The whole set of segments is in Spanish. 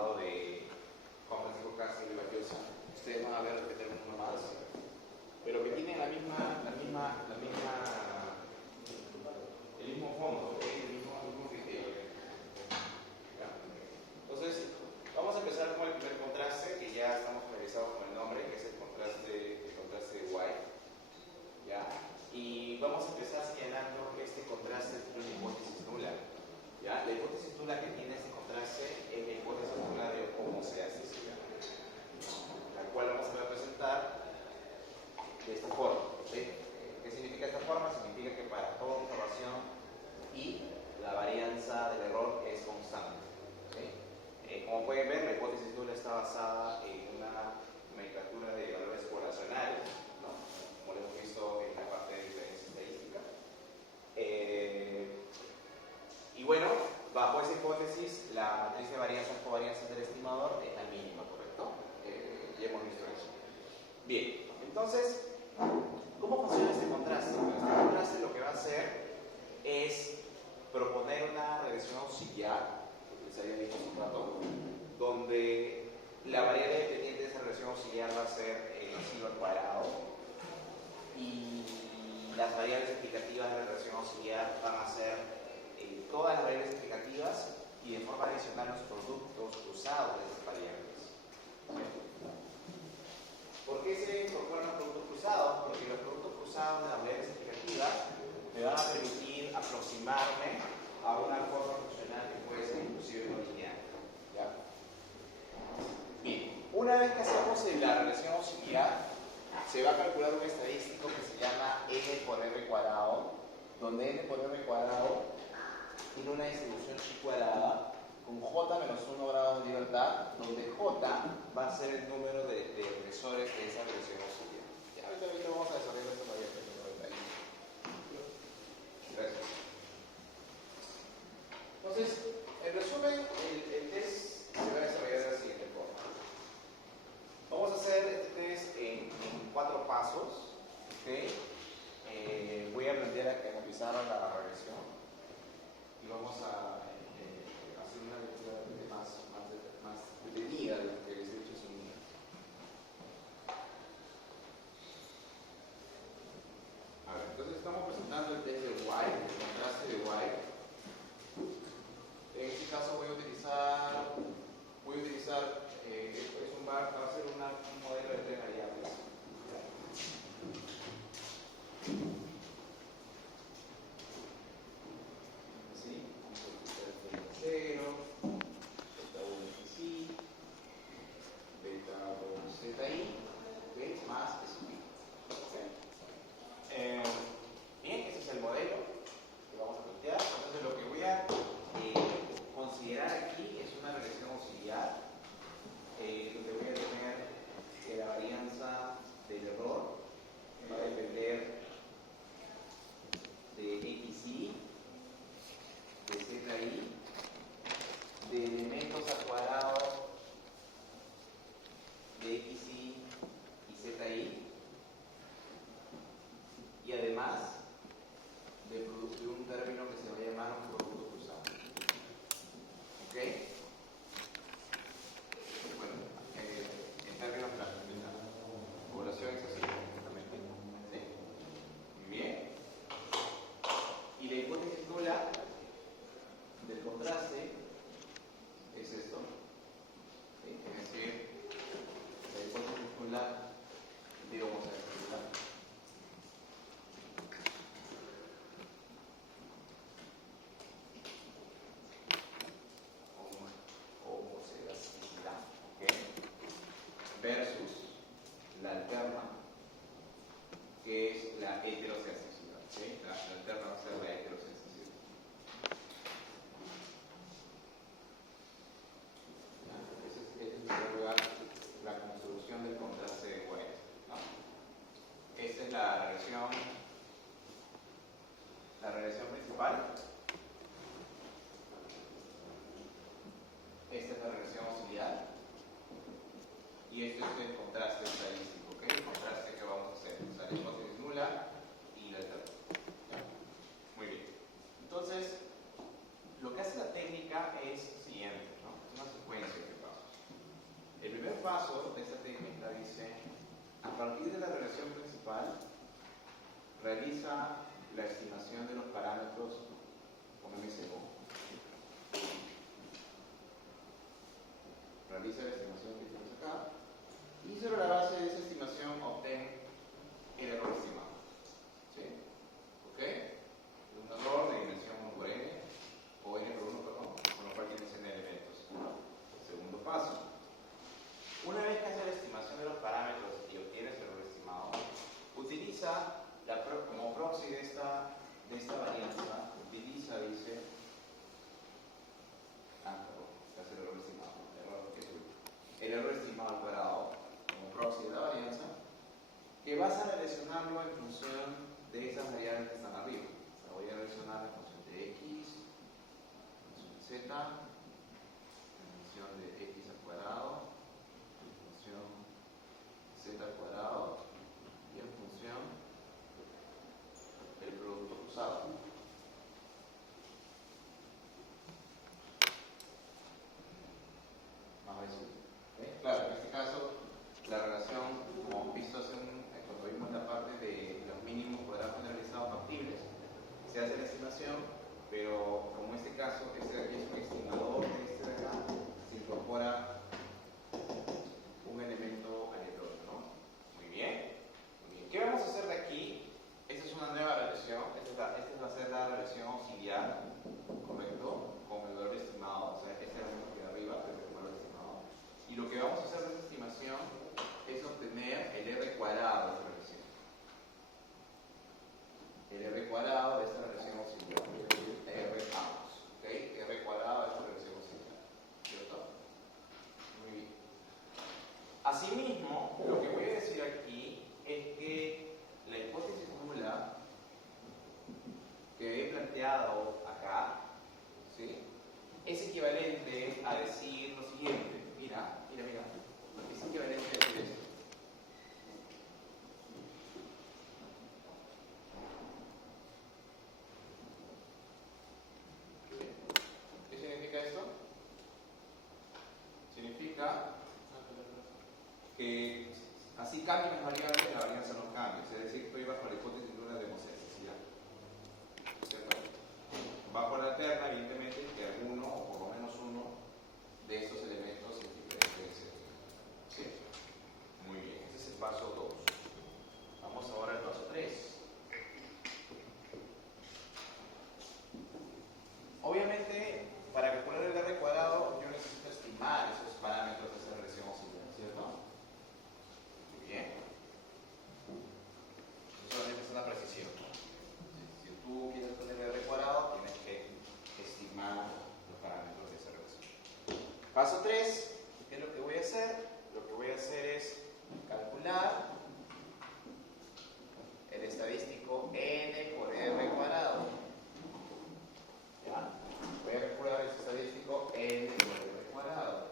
derivado de Juan Francisco Castro y Valiosa. Ustedes van a ver que tenemos uno más, pero que tiene el mismo fondo, el mismo criterio. ¿Ya? Entonces, vamos a empezar con el primer contraste, que ya estamos familiarizados con el nombre, que es el contraste de White. ¿Ya? Y vamos a empezar señalando que este contraste es una hipótesis nula. ¿Ya? La hipótesis nula que tiene este contraste es la hipótesis nula de homoceasicidad, la cual vamos a representar de esta forma. ¿Sí? ¿Qué significa esta forma? Significa que para toda observación y la varianza del error es constante. ¿Sí? Como pueden ver, la hipótesis nula está basada en una nomenclatura de valores poblacionales, ¿no? Como lo hemos visto en la parte de diferencia estadística. Y bueno, bajo esa hipótesis, la matriz de varianzas o covarianzas del estimador es la mínima, ¿correcto? Ya hemos visto eso. Bien, entonces, ¿cómo funciona este contraste? Bueno, este contraste lo que va a hacer es proponer una regresión auxiliar, que les había dicho hace un rato, donde la variable dependiente de esa regresión auxiliar va a ser el sigma al cuadrado y las variables explicativas de la regresión auxiliar van a ser todas las variables explicativas y de forma adicional los productos cruzados de esas variables. ¿Por qué se proponen los productos cruzados? Porque los productos cruzados de las variables explicativas me van a permitir aproximarme a una forma funcional que puede ser inclusive no lineal. ¿Ya? Bien, una vez que hacemos la regresión auxiliar, se va a calcular un estadístico que se llama n por r cuadrado, donde n por r cuadrado tiene una distribución chi cuadrada con j menos 1 grados de libertad, donde j va a ser el número de regresores de esa regresión auxiliar. Ya ahorita vamos a desarrollar esta variable. Gracias. Entonces, en resumen, el test se va a desarrollar de la siguiente forma. Vamos a hacer este test en 4 pasos. ¿Okay? Voy a aprender a analizar la regresión y vamos a hacer una lectura más detenida de lo que les he dicho hace un momento. A ver, entonces estamos presentando el test de White, el contraste de White. En este caso voy a utilizar va a ser un modelo de 3 variables. ¿Sí? Vamos a utilizar el 0, beta 1 xi, beta 2 zi, ¿okay? Más xi. ¿Okay? Bien, ese es el modelo que vamos a plantear. Entonces lo que voy a considerar aquí es una regresión auxiliar, donde voy a tener que la varianza del error va a depender de xi, de zi, de elementos al cuadrado de xi y zi, y además de un término que se va a llamar un producto cruzado. ¿Ok? Bueno, en términos de la población es así, exactamente. ¿Sí? Muy bien. Y la hipótesis nula del contraste es esto. ¿Sí? Es decir, la hipótesis nula de homoceasicidad. Homoceasicidad. ¿Okay? Versus la alterna, que es la heteroceasicidad. ¿Sí? La alterna va a ser la heteroceasicidad. Esa es en primer lugar la construcción del contraste de White, ¿no? Esta es la regresión principal. Esta es la regresión auxiliar. Y este es el contraste estadístico, ¿ok? El contraste que vamos a hacer. O sea, la hipótesis nula y la alterna. Muy bien. Entonces, lo que hace la técnica es lo siguiente, ¿no? Es una secuencia que pasa. realiza la estimación de los parámetros con MSO. Realiza la estimación que tenemos acá y sobre la base de esa estimación obtiene el error estimado. ¿Sí? ¿Ok? Un error de dimensión 1 por n, o n por 1, perdón, con lo cual tienes n elementos. Segundo paso. Una vez que haces la estimación de los parámetros y obtienes el error estimado, utiliza como proxy de esta varianza, utiliza, dice, hace el error estimado, el error estimado al cuadrado como proxy de la varianza, que vas a relacionarlo en función de esas variables que están arriba. O sea, voy a relacionar en función de x, en función de z, en función de x al cuadrado, en función de z al cuadrado y en función del producto cruzado. Vamos a decir. Claro, en este caso, la relación, como hemos visto cuando vimos la parte de los mínimos cuadrados generalizados factibles, se hace la estimación, pero como en este caso, este de aquí es un estimador de este de acá, se incorpora un elemento aleatorio, ¿no? Muy bien. Muy bien. ¿Qué vamos a hacer de aquí? Esta es una nueva relación, esta va a ser la relación auxiliar, ¿correcto? Con el valor estimado, o sea, este elemento que de arriba, pero el valor estimado. Y lo que vamos a hacer de esta estimación es obtener el R cuadrado de esta relación. El R cuadrado de esta relación auxiliar. R ambos. ¿Ok? R cuadrado de esta relación auxiliar. ¿Cierto? Muy bien. Asimismo, lo que voy a decir aquí es que la hipótesis nula que he planteado acá, ¿sí?, es equivalente a decir lo siguiente. Mira. Es equivalente a decir esto. ¿Qué significa esto? Significa que así cambian las variables, la varianza no cambia. Es decir, estoy bajo la hipótesis de una democracia. ¿Cierto? Bajo la terna, evidentemente, que alguno, o por lo menos uno, de estos elementos es diferente de ese. ¿Sí? Muy bien, ese es el paso 2. Vamos ahora al paso 3. Obviamente, para calcular el R cuadrado, yo necesito estimar esos parámetros de esa relación auxiliar, ¿cierto? Muy bien. Eso solamente es una precisión. Si tú quieres poner el R cuadrado, tienes que estimar los parámetros de esa relación. Paso 3, ¿qué es lo que voy a hacer? Lo que voy a hacer es calcular el estadístico n por R cuadrado. ¿Ya? Voy a calcular este estadístico n por R cuadrado,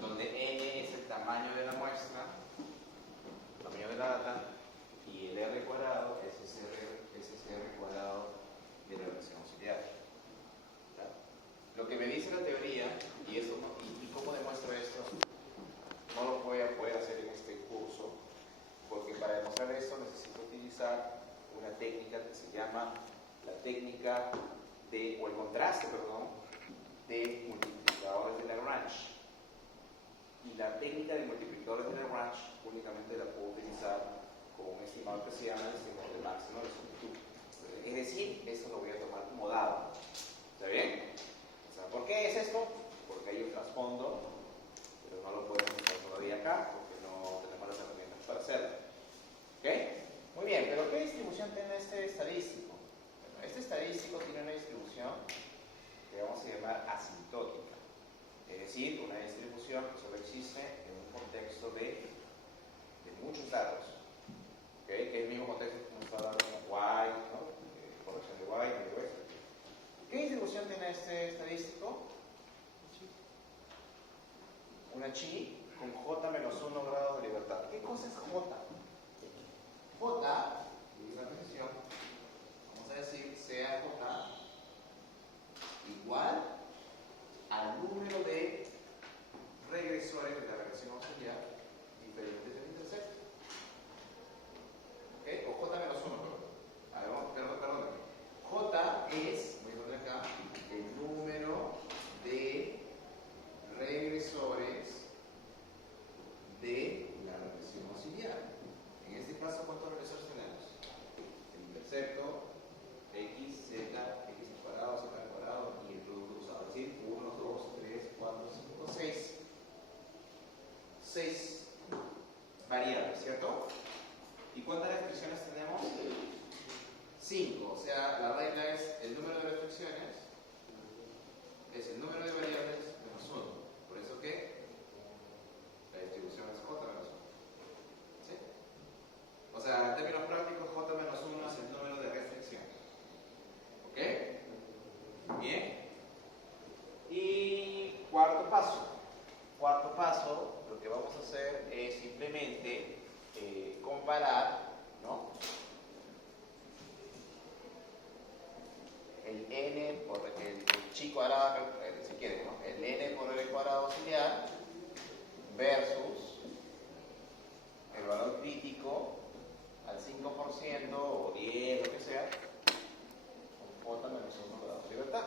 donde n es el tamaño de la muestra, el tamaño de la data, y el R cuadrado es ese R cuadrado de la relación auxiliar. ¿Ya? Lo que me dice la teoría, y cómo demuestro esto, no lo voy a poder hacer en este curso, porque para demostrar esto necesito utilizar una técnica que se llama la técnica o el contraste, de multiplicadores de Lagrange. Y la técnica de multiplicadores de Lagrange únicamente la puedo utilizar con un estimador que se llama el estimador de máximo de substituto. Es decir, esto lo voy a tomar como dado. ¿Está bien? O sea, ¿por qué es esto? Porque hay un trasfondo, pero no lo podemos usar todavía acá, porque no tenemos las herramientas para hacerlo. ¿Ok? Muy bien, pero ¿qué distribución tiene este estadístico? Bueno, este estadístico tiene una distribución que vamos a llamar asintótica. Es decir, una distribución que solo existe en un contexto de muchos datos. ¿Okay? Que es el mismo contexto que nos está dando con Y, ¿no? Corrección de Y, de eso. ¿Qué distribución tiene este estadístico? Una chi con J menos 1 grados de libertad. ¿Qué cosa es J? J, y una precisión, vamos a decir sea J igual al número de regresores de la relación auxiliar diferentes del intersecto. ¿Ok? O J restricciones tenemos? 5. O sea, la regla es el número de restricciones es el número de variables menos 1. Por eso que la distribución es J menos 1. ¿Sí? O sea, en términos prácticos, J menos 1 es el número de restricciones. ¿Ok? Bien. Y cuarto paso. Cuarto paso, lo que vamos a hacer es simplemente comparar, ¿no?, el n por el chi cuadrado, si quieren, ¿no?, el n por el cuadrado auxiliar versus el valor crítico al 5% o 10, lo que sea, con J menos 1 grado de libertad.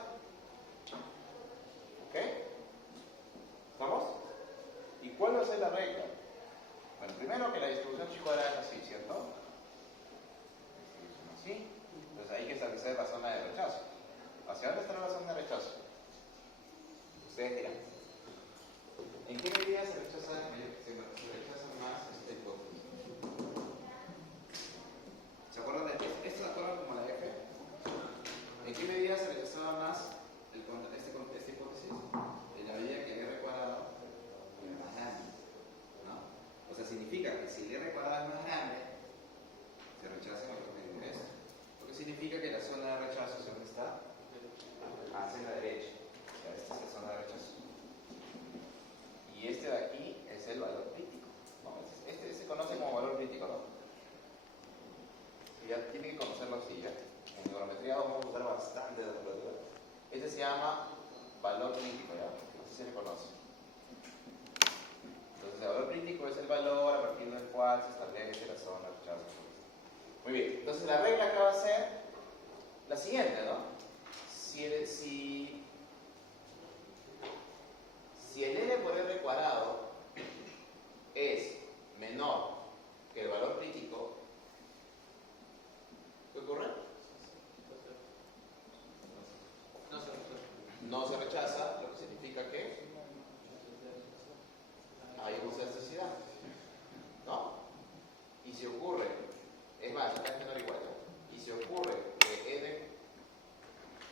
¿Ok? ¿Estamos? ¿Y cuál va a ser la regla? Bueno, primero que la distribución chi cuadrada es así, ¿cierto? Distribución así. Entonces hay que establecer la zona de rechazo. ¿Hacia dónde está la zona de rechazo? Ustedes dirán. ¿En qué medida se rechaza más esta hipótesis? ¿Se acuerdan de esto? ¿Esto se acuerdan como la F? ¿En qué medida se rechazaba más esta hipótesis? En la medida que el R cuadrado es más grande, ¿no? O sea, significa que si el R cuadrado es más grande, se rechaza en otro medio de esto. Lo que significa que la zona de rechazo, ¿dónde está? Hacia la derecha. O sea, esta es la zona de rechazo. Y este de aquí es el valor crítico. ¿No? Este se conoce como valor crítico, ¿no? Y ya tienen que conocerlo así, ¿ya? En trigonometría vamos a usar bastante de temperatura. Este se llama valor crítico, ¿ya? Así se le conoce. Entonces, el valor crítico es el valor a partir del cual se establece la zona de rechazo. Muy bien. Entonces, la regla acá va a ser la siguiente, ¿no? Si el n por r cuadrado es menor que el valor crítico, ¿qué ocurre? No se rechaza, lo que significa que hay homosexualidad, ¿no? Y si ocurre, es más, acá es menor o igual, ¿no? Y si ocurre que n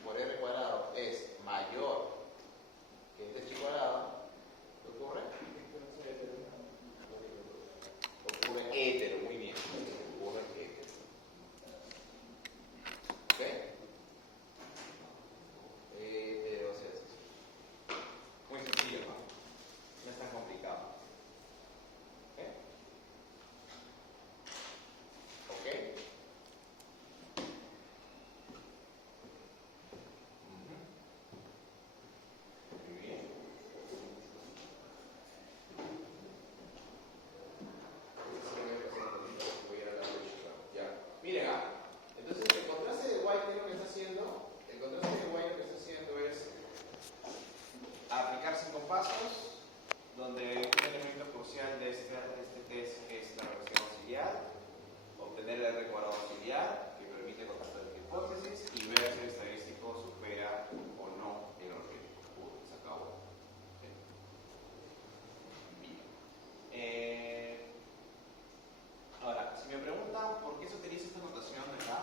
por r cuadrado es mayor que este chi cuadrado, ¿qué ocurre? Ocurre hétero, muy bien. Ocurre hétero. ¿Ok? Hétero, o sea, es muy sencillo, ¿no? No es tan complicado. ¿Ok? ¿Ok? Muy bien. Voy a ir a la derecha. Ya. Miren, entonces el contraste de White lo que está haciendo, es aplicar 5 pasos, donde un elemento crucial de este test es la regresión auxiliar, obtener el R cuadrado auxiliar, que permite contrastar esta hipótesis, y ver si el estadístico supera o no el objetivo. Se acabó. Bien. Ahora, si me preguntan por qué se utiliza esta notación de acá,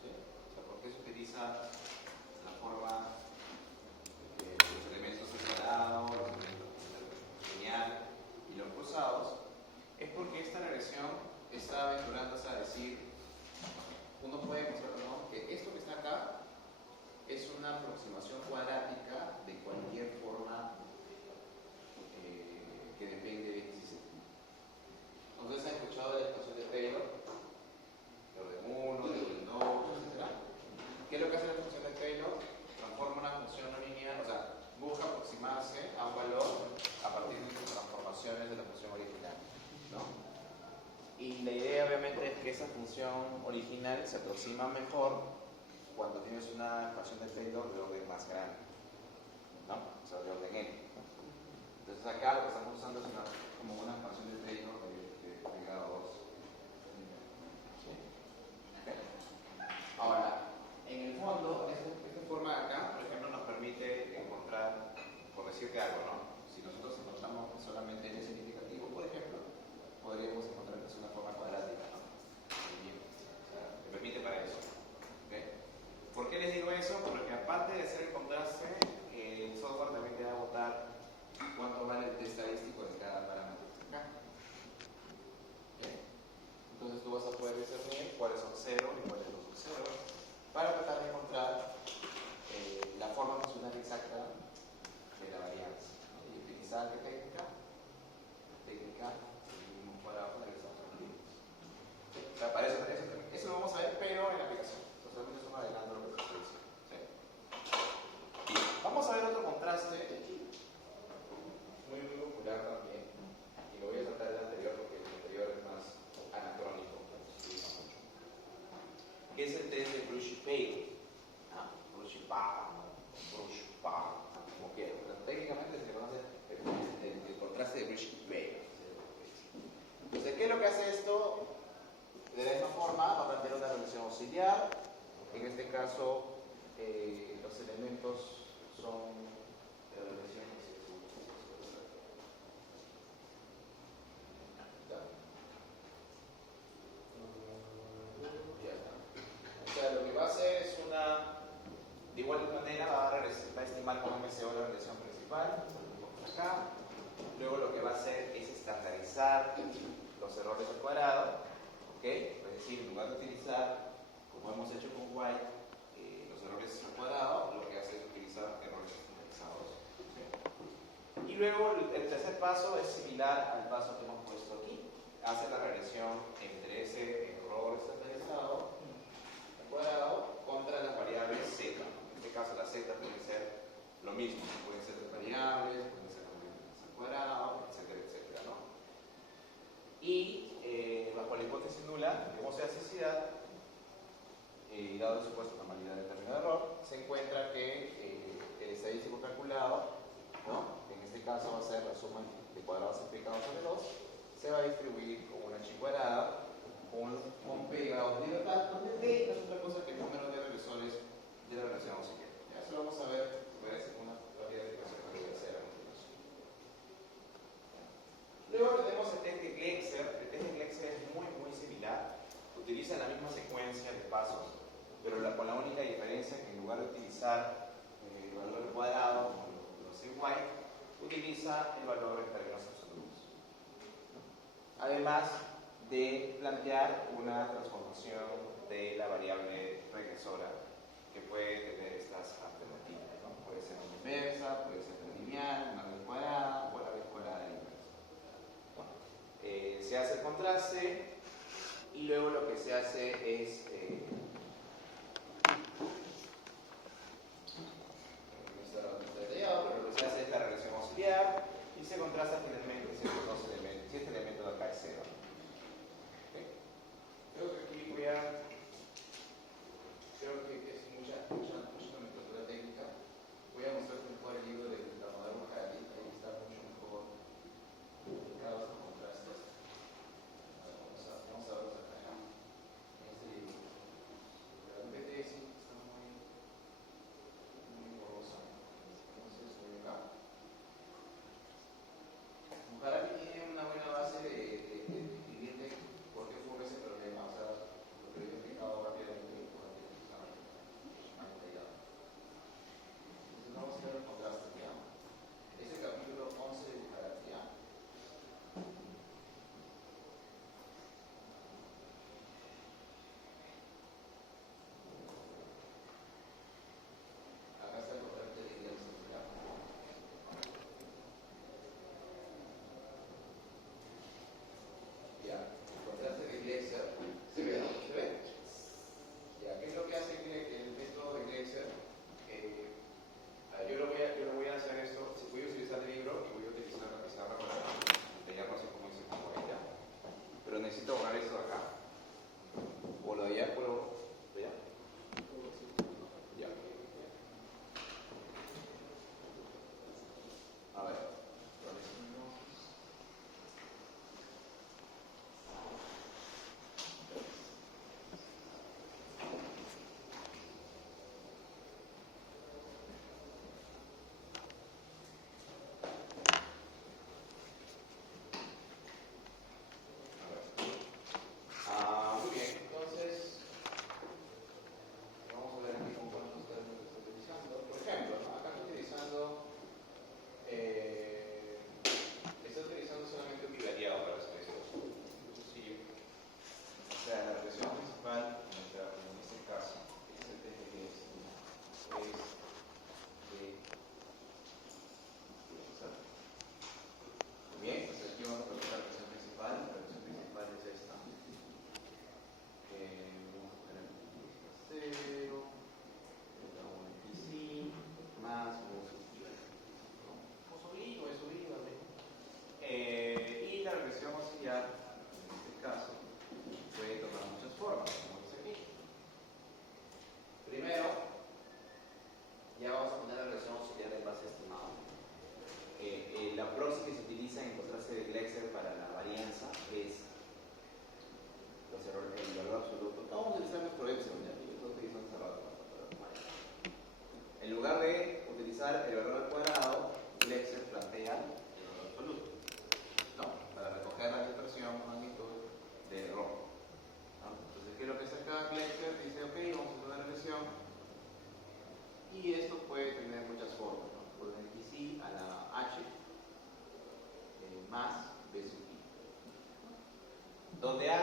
¿sí? O sea, por qué se utiliza la forma los elementos separados, los elementos lineal y los cruzados, es porque esta regresión está aventurándose a decir, uno puede mostrar, ¿no?, que esto que está acá es una aproximación cuadrática de cualquier forma que depende de este sistema. Entonces, ¿han escuchado de la ecuación de Taylor? De orden 1, de orden 2, etc. ¿Qué es lo que hace la función de Taylor? Transforma una función no lineal, o sea, busca aproximarse a un valor a partir de sus transformaciones de la función original, ¿no? Y la idea obviamente es que esa función original se aproxima mejor cuando tienes una ecuación de Taylor de orden más grande, ¿no? O sea, de orden n. Entonces acá lo que estamos usando es como una ecuación de Taylor de grado 2. ¿Sí? ¿Okay? Ahora, en el fondo, esta forma de acá, por ejemplo, nos permite encontrar, por decirte algo, ¿no? Si nosotros encontramos solamente n significativo, por ejemplo, podríamos encontrar que es una forma cuadrática, ¿no? para tratar de encontrar la forma funcional exacta de la varianza, ¿no? Y utilizar qué técnica, seguimos para abajo, regresamos a los libros. ¿Sí? O sea, para eso lo vamos a ver, pero en la aplicación. Entonces, solamente estamos adelantando lo que se dice. ¿Sí? Bien, vamos a ver otro contraste muy popular también, y lo voy a saltar del anterior porque el anterior es más anacrónico, se usa mucho, que es el test de Brush-Pale. Brush-Pale, como quieran, pero técnicamente se le conoce el contraste de Brush-Pale. Entonces, ¿qué es lo que hace esto? De la misma forma, va a plantear una relación auxiliar. En este caso, los elementos son de la relación o sea, lo que va a hacer es de igual manera va a estimar con MCO la relación principal, acá. Luego lo que va a hacer es estandarizar los errores al cuadrado, ¿ok? Es decir, en lugar de utilizar, como hemos hecho con White, los errores al cuadrado, lo que hace es utilizar errores estandarizados. ¿Sí? Y luego el tercer paso es similar al paso que hemos puesto aquí. Hace la relación entre ese error estandarizado al cuadrado contra las variables z. En este caso la z puede ser lo mismo, pueden ser tres variables, pueden ser variables al cuadrado, etcétera, etcétera, ¿no? Y bajo la hipótesis nula de homoscedasticidad, dado el supuesto normalidad del término de error, se encuentra que el estadístico calculado, ¿no? Que en este caso va a ser la suma de cuadrados simplificados sobre 2, se va a distribuir con una chi cuadrada con p grados de libertad, donde t no es otra cosa que el número de regresores de la relación auxiliar. Ya eso lo vamos a ver, me parece, una teoría de explicación que voy a hacer a continuación. Luego tenemos el test de Glexer. El test de Glexer es muy similar. Utiliza la misma secuencia de pasos, pero con la única diferencia que en lugar de utilizar el valor cuadrado, como lo hace White, utiliza el valor en términos absolutos. Además de plantear una transformación de la variable regresora que puede tener estas alternativas, ¿no? Puede ser una inversa, puede ser lineal, una raíz cuadrada o la raíz cuadrada de la inversa. Bueno, se hace el contraste y luego lo que se hace es no está detallado, pero lo que se hace es la relación auxiliar y se contrasta finalmente si estos dos elementos, si este elemento de acá es cero. ¿Okay? Creo que aquí creo que es mucha nomenclatura técnica. Voy a mostrarte mejor el libro de Damodaran Mohanty, ahí está mucho mejor explicados los contrastes. Vamos a verlos acá en este libro.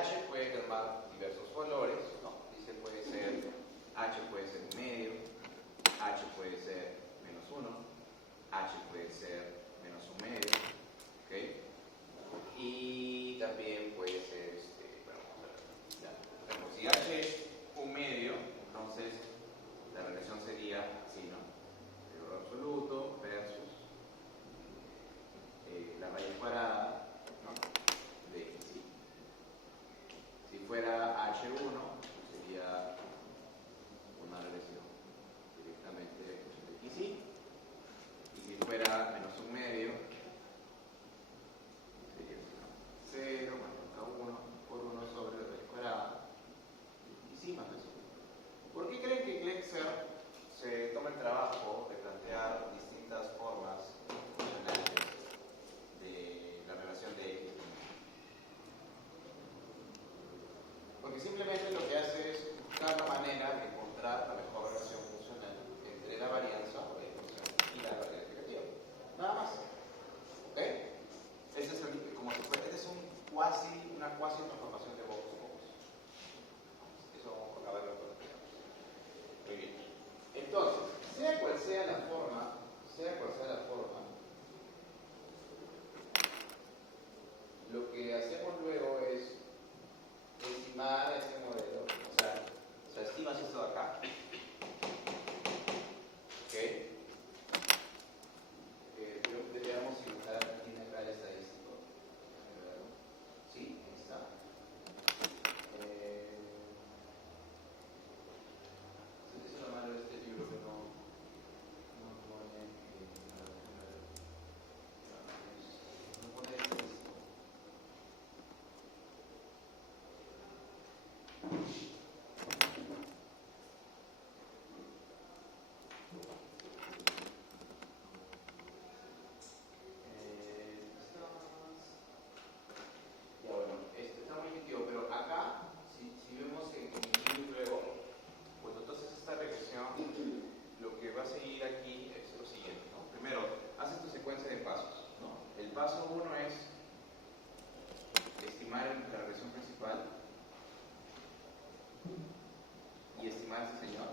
H puede tomar diversos valores, ¿no? Dice puede ser, H puede ser un medio, H puede ser -1, H puede ser -1 medio, ¿ok? Y también puede ser, bueno, vamos a ver, ya. Bueno, si H es un medio, entonces la relación sería así, ¿no? El valor absoluto versus la raíz cuadrada, ¿no? De X, ¿sí? Si fuera H1, sería una relación directamente de X, ¿sí? Y si fuera -1 medio, sería 0 más 1 por 1 sobre la raíz cuadrada y sí más eso. ¿Por qué creen que Glexer se toma el trabajo de plantear distintas formas funcionales de la relación de X? Porque simplemente lo que hace es buscar la manera de encontrar la mejor relación funcional entre la varianza o la ecuación y la variedad explicativa. Nada más. ¿Ok? Ese es como si fuera, este es una cuasi transformación de Box to Box. Eso vamos a verlo con el. Muy bien. Entonces, sea cual sea la forma, lo que hacemos luego es estimar este modelo. O sea, estimas esto de acá. ¿Ok? Deberíamos dibujar aquí en acá el estadístico. Sí, ahí está. Es lo malo de este libro que no pone estadístico. Ya bueno, esto está muy nítido, pero acá, si vemos en el luego, pues entonces esta regresión, lo que va a seguir aquí es lo siguiente, ¿no? Primero, haces tu secuencia de pasos, ¿no? El paso 1 es estimar la regresión principal y estimar a este señor.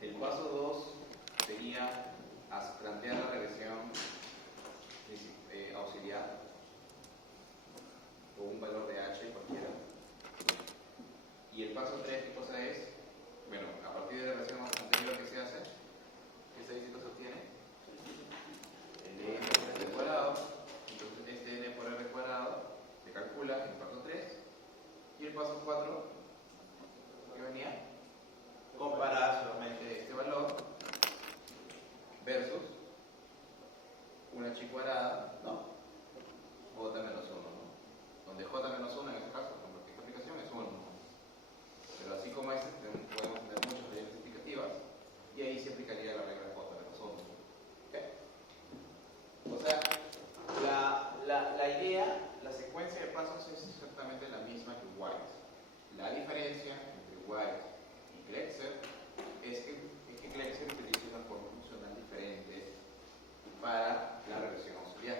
El paso 2 sería plantear la regresión auxiliar o un valor de H cualquiera. Y el paso 3, ¿qué cosa es? Bueno, a partir de la relación anterior, ¿qué se hace? ¿Qué estadístico se obtiene? El n por r cuadrado. Entonces este n por r cuadrado se calcula en el paso 3. Y el paso 4, ¿qué venía? Comparar solamente este valor versus una h cuadrada, ¿no? J menos 1, ¿no? Donde j menos 1 en este caso, con la aplicación es 1. Pero así como este, podemos tener muchas variables explicativas y ahí se aplicaría la regla de j menos 1. ¿Okay? O sea, la idea, la secuencia de pasos es exactamente la misma que White. La diferencia entre White y Glexer es que Glexer utiliza una forma funcional diferente para la regresión auxiliar.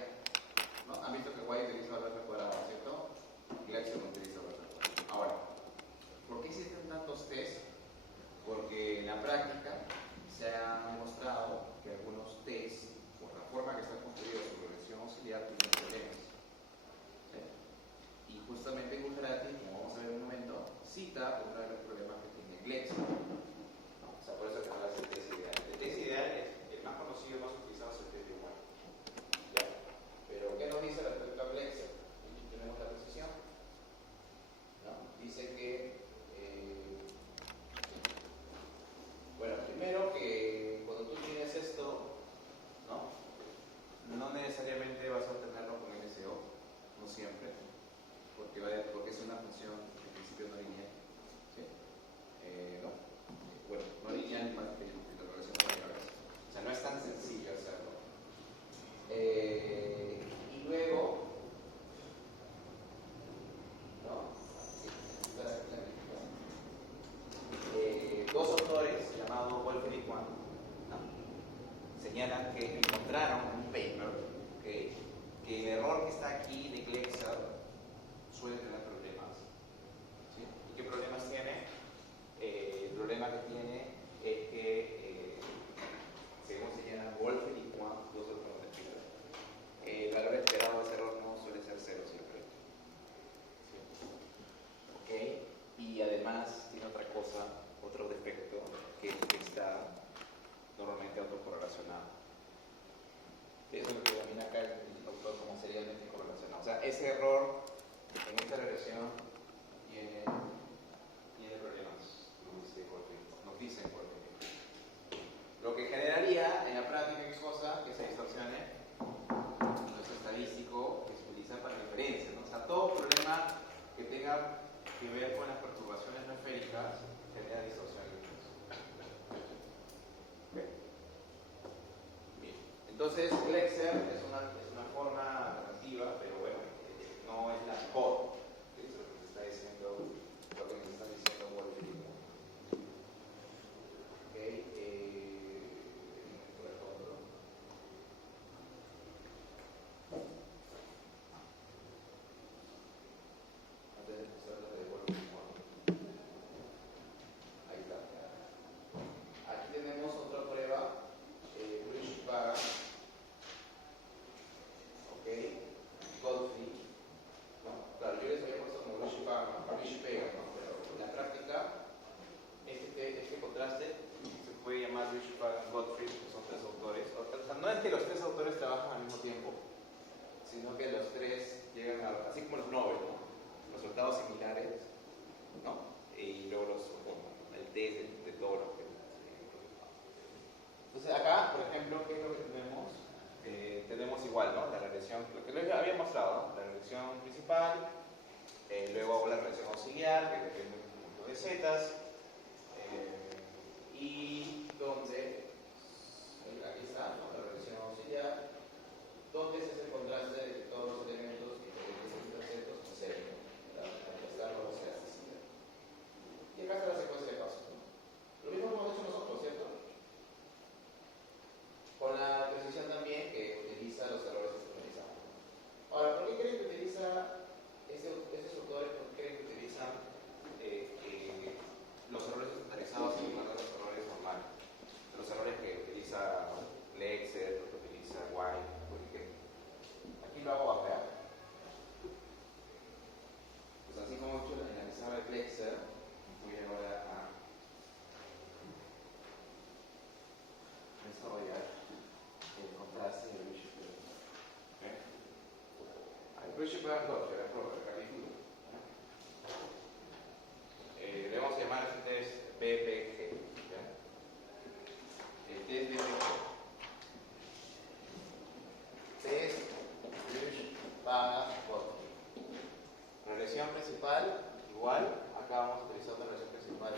¿No? Han visto que White utiliza valores de cuadrado, ¿cierto? Glexer no utiliza valores de cuadrado. Ahora, ¿por qué existen tantos test? Porque en la práctica se ha demostrado que algunos test, por la forma que está construido su regresión auxiliar, tienen problemas. ¿Sí? Y justamente Gujarati, como vamos a ver en un momento, cita uno de los problemas que tiene Glexer. ¿No? O sea, por eso que habla del test ideal. El test ideal es el más conocido, más utilizado, es el test de White. ¿Ya? Pero ¿qué nos dice respecto a Glexer? Aquí tenemos la precisión. ¿No? Dice que bueno, primero que cuando tú tienes esto, no necesariamente vas a obtenerlo con LSO, no siempre, porque es una función en principio no lineal. ¿Sí? ¿No? Bueno, no lineal más que la relación de variables. O sea, no es tan sencillo hacerlo. Y luego, ¿no? Dos autores llamados Wolf y Juan, ¿no? Señalan que encontraron en un paper, ¿okay?, que el error que está aquí de Glexer suele tener problemas y además tiene otra cosa, otro defecto, que está normalmente autocorrelacionado. Eso es lo que denomina acá el autor como serialmente correlacionado. O sea, ese error en esta regresión tiene problemas, nos dicen por qué. Lo que generaría en la práctica es cosa que se distorsione nuestro estadístico que se utiliza para referencia, ¿no? O sea, todo problema que tenga que ver con las perturbaciones no esféricas genera distorsión en el proceso. Okay. Bien. Entonces, Glexer es una forma alternativa, pero bueno, no es la mejor. Eso es lo que nos está diciendo, Wolfram. Okay. Antes de empezar la de Wolfram. Ahí está. Aquí tenemos otra prueba, Rishpaga, ok, Godfrey, ¿no? Claro, yo les había puesto como Rishpaga, ¿no? Pero en la práctica, este contraste se puede llamar Rishpaga y Godfrey, que son tres autores. O sea, no es que los tres autores trabajan al mismo tiempo, sino que los tres llegan a, así como los Nobel, ¿no? Los resultados similares, ¿no? Y luego el test de todo lo que entonces acá, por ejemplo, ¿qué es lo que tenemos? Tenemos igual, ¿no? La regresión, lo que les había mostrado, ¿no? La regresión principal, luego hago la regresión auxiliar, que depende de un conjunto de zetas, y donde, aquí está, ¿no? La regresión auxiliar, donde se hace el contraste de que todos los elementos independientes de interceptos son cero, para contrastar la elasticidad. Y acá está la secuencia de pasos, ¿no? Lo mismo hemos hecho nosotros, ¿cierto? Con la precisión también que utiliza los errores estandarizados. Ahora, ¿por qué creen que utiliza estos autores? ¿Por qué creen que utilizan los errores estandarizados en lugar de los errores normales? Los errores que utiliza Glexer, que utiliza White, por ejemplo. Aquí lo hago bajar. Pues así como he hecho en la que sabe Glexer, voy ahora a desarrollar el contraste de Rishpaga. Rishpaga recapitulo. Le vamos a llamar este test BPG. ¿Ya? El test BPG. Test Rishpaga Godfrey. Regresión principal, igual. Acá vamos a utilizar una regresión principal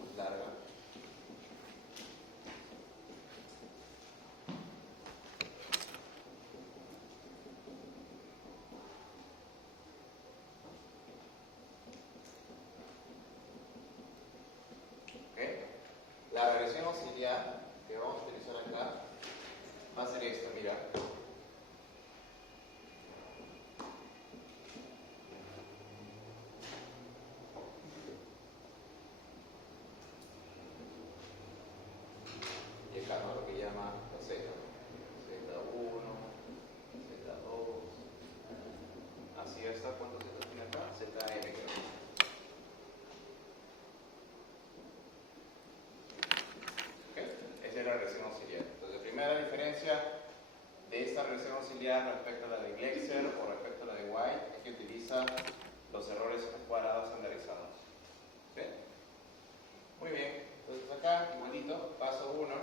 más larga. La regresión auxiliar que vamos a utilizar acá va a ser esto, mira. Y acá, ¿no? Lo que llama la Z. Z1, Z2. Así hasta cuántos Z tiene acá? ZM creo. Esa es la regresión auxiliar. Entonces, primera diferencia de esta regresión auxiliar respecto a la de Glexer o respecto a la de White es que utiliza los errores cuadrados estandarizados. ¿Sí? Muy bien. Entonces acá, igualito, paso 1.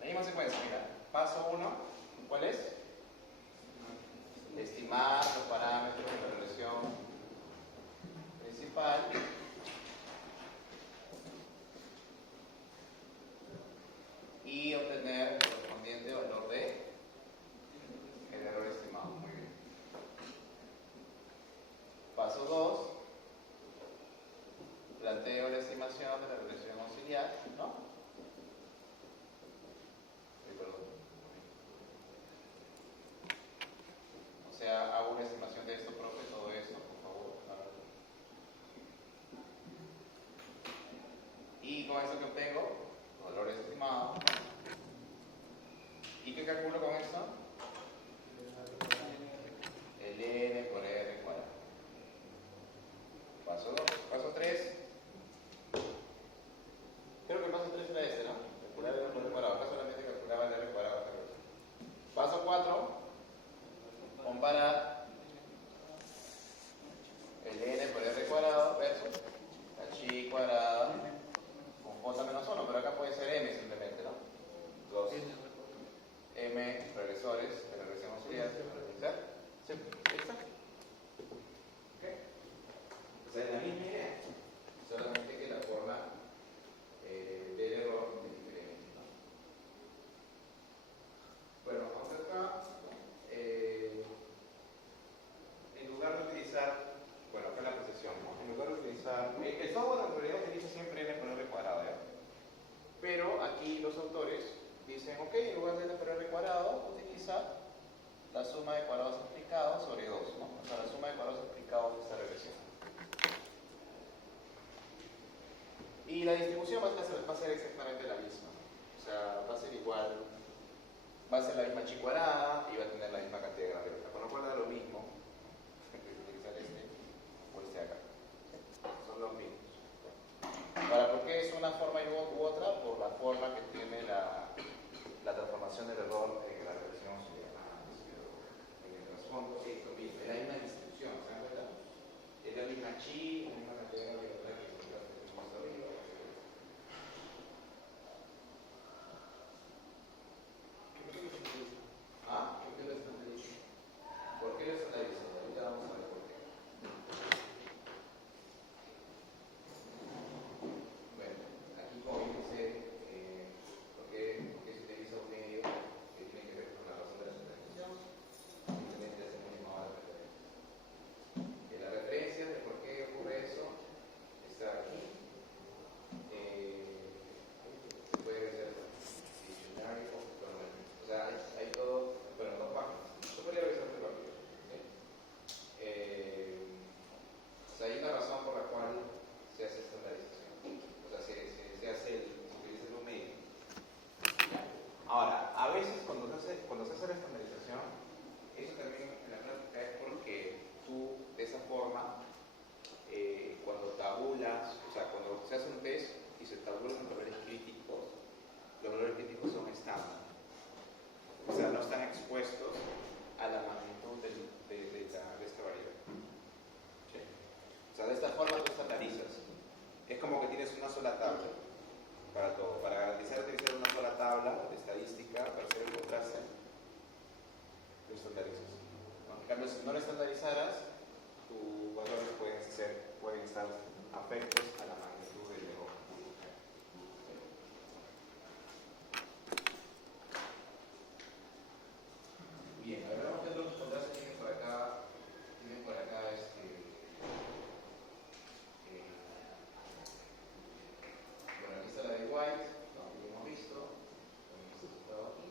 La misma secuencia, mira. Paso 1, ¿cuál es? Estimar los parámetros de la regresión principal. Y obtener el correspondiente valor de el error estimado. Muy bien. Paso 2. Planteo la estimación de la regresión auxiliar, ¿no? Perdón. O sea, hago una estimación de esto, profe, todo esto, por favor. Y con esto que obtengo, valores estimados. ¿Y qué calculo con esto? El n por r cuadrado. Paso 2. Paso 3. Pero aquí los autores dicen, ok, en lugar de f r cuadrado, utiliza la suma de cuadrados explicados sobre 2, ¿no? O sea, la suma de cuadrados explicados de esta regresión. Y la distribución va a ser exactamente la misma. O sea, va a ser igual, va a ser la misma chi cuadrada y va a tener la misma cantidad de gran delta. Con lo cual da lo mismo utilizar este o este acá. Son los mismos. Ahora, ¿por qué es una forma u otra? Por la forma que tiene la transformación del error en la regresión en el trasfondo. Sí, es lo mismo, es la misma distribución, ¿se dan cuenta? Es la misma chi, la misma cantidad de gran delta que hemos arriba. ¿Ah? ¿Por qué lo estandarizan? ¿Por qué lo estandarizan? Ahorita vamos a ver por qué. Bueno, aquí como dice, ¿por qué se utiliza un medio que tiene que ver con la razón de la estandarización? Simplemente hacemos llamado de referencia. La referencia de por qué ocurre eso está aquí. Se puede ver diccionario, o sea, hay todo, bueno, dos páginas. Yo podría revisarte rápido. O sea, hay una razón por la cual se hace estandarización. O sea, se utiliza el medio. Ahora, a veces cuando se hace la estandarización, eso también en la práctica es porque tú, de esa forma, cuando tabulas, o sea, cuando se hace un test y se tabulan los valores críticos son estándar. O sea, no están expuestos a la magnitud de esta variable. ¿Sí? O sea, de esta forma tú estandarizas. Es como que tienes una sola tabla para todo. Para garantizar utilizar una sola tabla de estadística para hacer el contraste, lo estandarizas. En cambio, si no lo estandarizaras, tus valores pueden estar afectos a la magnitud del error. Bien, a ver, vamos a ver los contrastes que tienen por acá. Tienen por acá bueno, aquí está la de White, no, que hemos visto. También está situado aquí.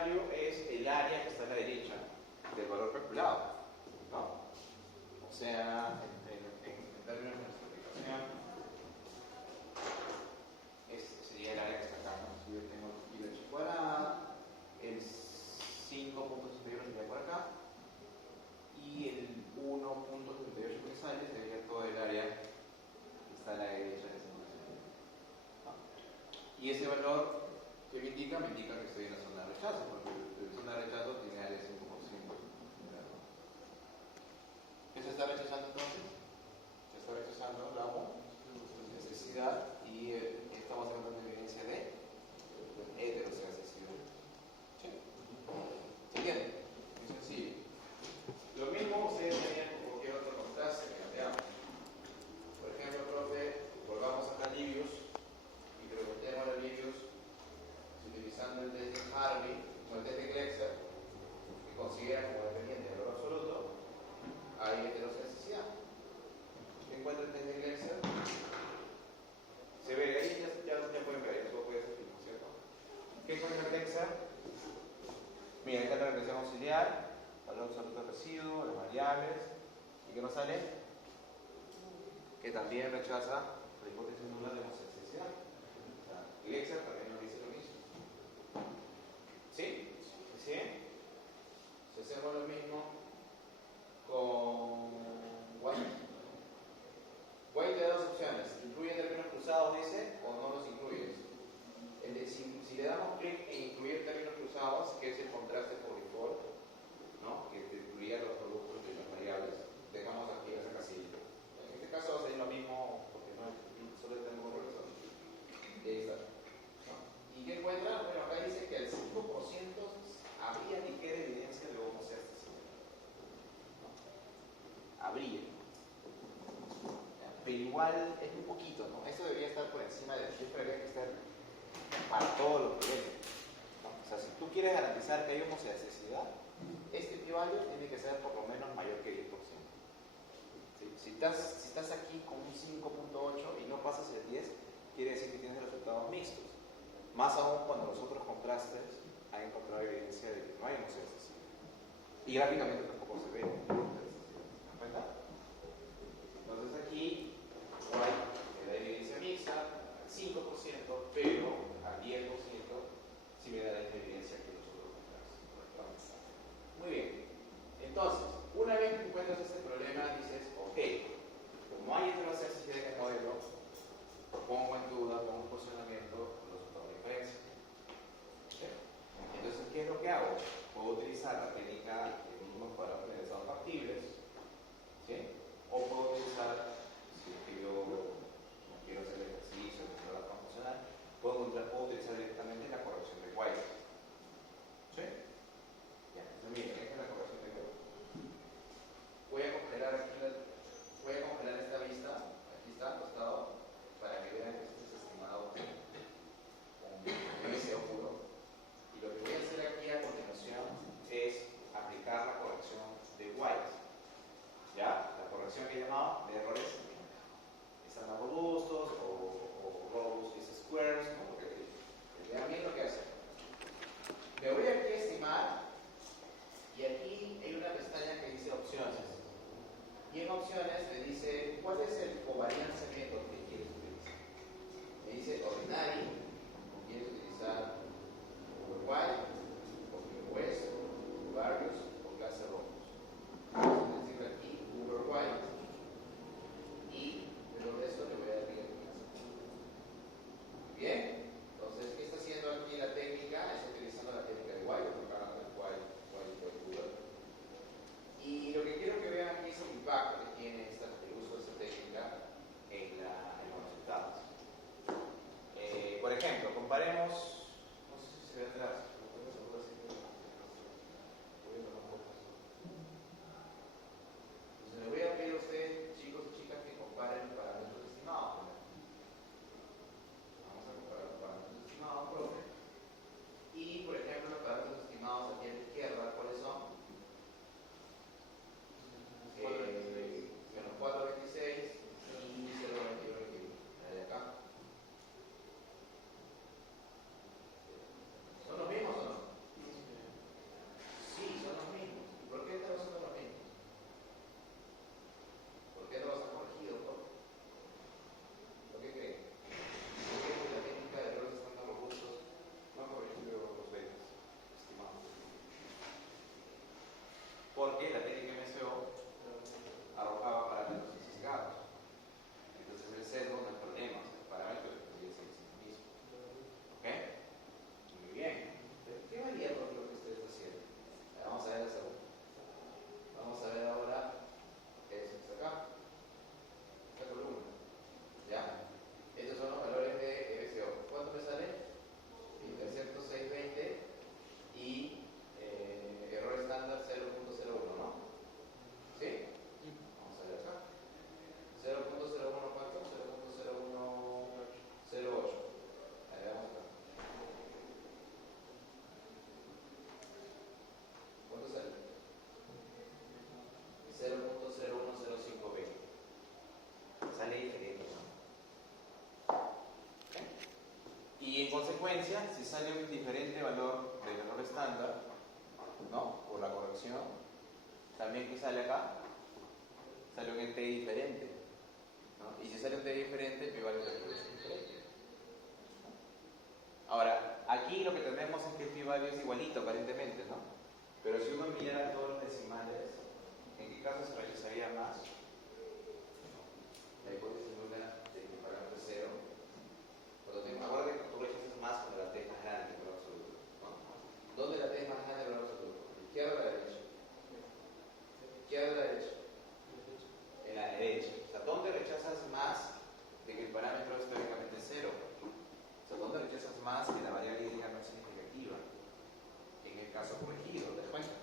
value es el área que está a la derecha del valor calculado, ¿no? O sea, en términos de nuestra aplicación, este sería el área que está acá, ¿no? Si yo tengo aquí la h cuadrada, el 5.61 sería por acá, y el 1.78 que sale sería todo el área que está a la derecha de esa ecuación, ¿no? Y ese valor que me indica que estoy en la zona de rechazo, porque la zona de rechazo tiene área de 5%. ¿Qué se está rechazando entonces? Se está rechazando la necesidad y estamos hablando de evidencia de heteroscedasticidad. ¿Sí? ¿Se entiende? Muy sencillo. Lo mismo ustedes tenían con cualquier otro contraste que cambiamos. Por ejemplo, profe, volvamos acá a Livius y preguntemos a Livius utilizando el test de Harvey o el test de Glexer, que considera como dependiente del valor absoluto, hay heteroscedasticidad. ¿Qué encuentra el test de Glexer? Se ve ahí, ya pueden ver, eso puede ser fijo, ¿cierto? ¿Qué encuentra el Glexer? Mira, esta es la regresión auxiliar, valor absoluto de residuo, las variables, ¿y qué nos sale? Que también rechaza la hipótesis nula de homosexualidad. O sea, Glexer también nos dice lo mismo. ¿Sí? ¿Sí? Si hacemos lo mismo con White. White te da dos opciones. ¿Incluye términos cruzados, dice, o no los incluyes? Si le damos clic en incluir términos cruzados, que es el contraste por default, ¿no? Que te incluía los productos de las variables, dejamos aquí esa casilla. En este caso va a ser lo mismo, porque no solo tenemos un profesor. ¿No? ¿Y qué encuentra? Bueno, acá dice que el 5% habría ligera evidencia de homosexualidad. ¿No? Habría. Pero igual es muy poquito, ¿no? Eso debería estar por encima de... Yo esperaría que esté para todos los niveles, ¿no? O sea, si tú quieres garantizar que hay homosexualidad, este p-value tiene que ser por lo menos mayor que 10%. ¿Sí? Si estás aquí con un 5.8 y no pasas el 10, quiere decir que tienes resultados mixtos. Más aún cuando los otros contrastes han encontrado evidencia de que no hay homosexualidad. Y gráficamente tampoco se ve. ¿Se dan cuenta? Entonces aquí me da evidencia mixta al 5%, pero al 10% sí me da la evidencia que los otros contrastes. Muy bien. Entonces, una vez que encuentras este problema, dices, ok, como hay heteroscedasticidad en el modelo, pongo en duda, pongo en cuestionamiento los resultados de diferencia. ¿Sí? Entonces, ¿qué es lo que hago? Puedo utilizar la técnica de mínimos cuadrados generalizados factibles, ¿sí? O puedo utilizar, si es que yo no quiero hacer el ejercicio, no quiero la forma funcional, puedo utilizar directamente la corrección de White. ¿Sí? Ya, entonces miren, esta es la corrección de White. Voy a congelar esta vista, aquí está, al costado, para que vean que esto es estimado con ese oscuro. Y lo que voy a hacer aquí a continuación es aplicar la corrección de White. ¿Ya? La corrección que he llamado de errores están más robustos o robust is squares, ¿no? Porque vean bien lo que hace. Me voy aquí a estimar y aquí hay una pestaña que dice opciones. Y en opciones me dice cuál es el covariance método que quieres utilizar. Me dice ordinary, quieres utilizar White, o West, Various o clase Robust. Entonces decir aquí White y pero de esto le voy a dar bien clase. Bien, entonces ¿qué está haciendo aquí la técnica? Está utilizando la técnica de White, y lo que quiero que vean aquí es el impacto que tiene el uso de esta técnica en los resultados. Por ejemplo, comparemos, no sé si se ve atrás, entonces le voy a pedir a ustedes, chicos y chicas, que comparen parámetros estimados. Vamos a comparar los parámetros estimados, profe. Y, por ejemplo, los parámetros estimados aquí a la izquierda, ¿cuáles son? Menos 4.26 y 0.21 de acá. en consecuencia, si sale un diferente valor del error estándar, ¿no? Por la corrección, también que sale acá, sale un t diferente, ¿no? Y si sale un t diferente, p value de la es diferente. Ahora, aquí lo que tenemos es que el p value es igualito aparentemente, ¿no? Pero si uno mirara todos los decimales, ¿en qué caso se rechazaría más? La hipótesis nula de que el parámetro es 0. Cuando te acuerdas que tú rechazas más cuando la t es más grande que el valor absoluto, ¿no? ¿Dónde la t es más grande que el valor absoluto? ¿A la izquierda o a la derecha? ¿Izquierda o a la derecha? En la derecha. O sea, ¿dónde rechazas más de que el parámetro es teóricamente 0? O sea, ¿dónde rechazas más que la variable y no es significativa? En el caso corregido, ¿te das cuenta?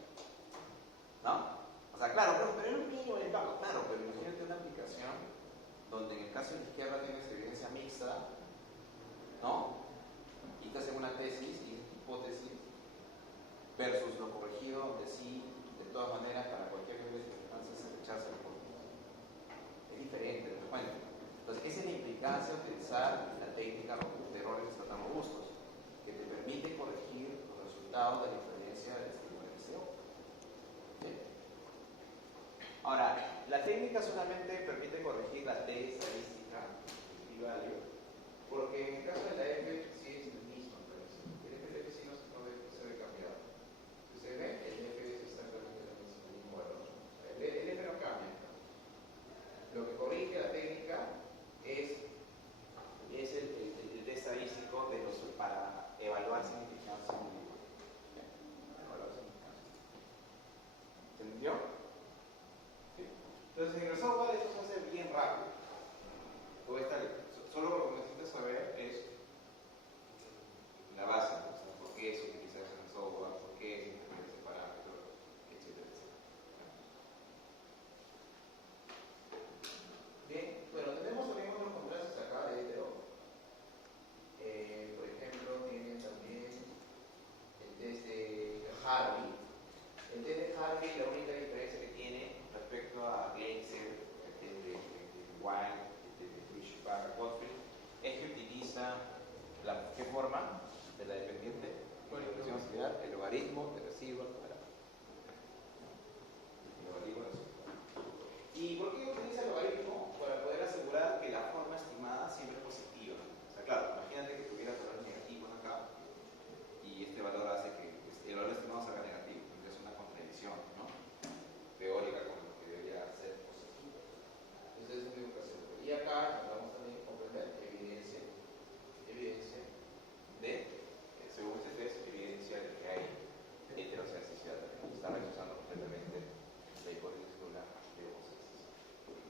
¿No? O sea, claro, pero es un mínimo el impacto, claro, pero imagínate una aplicación donde en el caso de la izquierda tienes evidencia mixta, ¿no? Y te hacen una tesis y hipótesis versus lo corregido donde sí, de todas maneras, para cualquier nivel de circunstancia se rechaza la hipótesis. Es diferente, ¿te das cuenta? Entonces, esa es la implicancia de utilizar la técnica de errores tan robustos, que te permite corregir los resultados de la inferencia del estímulo de deseo. ¿Bien? Ahora, la técnica solamente permite corregir la t estadística, el p-value, porque en el caso de la f sí es el mismo, parece. El f sí no se ve cambiado. Si se ve, el f es exactamente el mismo valor. El f no cambia. Lo que corrige la técnica es el test estadístico de para evaluar significancia individual. ¿Se entendió? ¿Sí? Entonces, en el software eso se hace bien rápido. Solo lo que necesitas saber es la base, o sea, por qué se utiliza eso en el software, por qué se implementa ese parámetro, etcétera, etcétera. Bien, bueno, tenemos también otros contrastes acá de hetero. Por ejemplo, tienen también el test de Harvey. El test de Harvey, la única diferencia que tiene respecto a Gleiser, el test de White, el test de Fishback-Gottfried, es que utiliza ¿qué forma de la dependiente? El logaritmo de residual cuadrado. El logaritmo de residual. ¿Y por qué utiliza el logaritmo? Para poder asegurar que la forma estimada siempre es positiva. O sea, claro, imagínate que tuviera valores negativos acá y este valor hace que el valor estimado salga negativo. Entonces es una contradicción, ¿no? Teórica con lo que debería ser positivo. Entonces es lo único que hacemos. Y acá nos vamos también a comprender evidencia de, según este test, evidencia de que hay heterosexualidad. Está rechazando completamente la hipótesis nula de homosexualidad.